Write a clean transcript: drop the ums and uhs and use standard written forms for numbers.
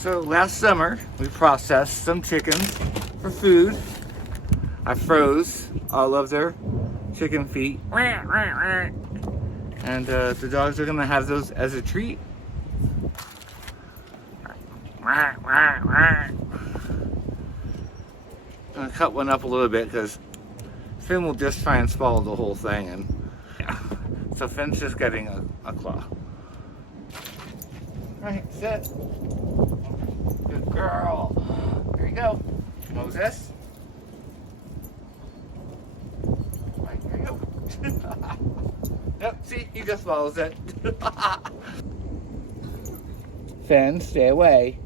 So last summer, we processed some chickens for food. I froze all of their chicken feet. And the dogs are gonna have those as a treat. I'm gonna cut one up a little bit because Finn will just try and swallow the whole thing, and yeah. So Finn's just getting a claw. Right, sit. Good girl. There you go. Moses. Right, there you go. Yep, see, he just follows it. Finn, stay away.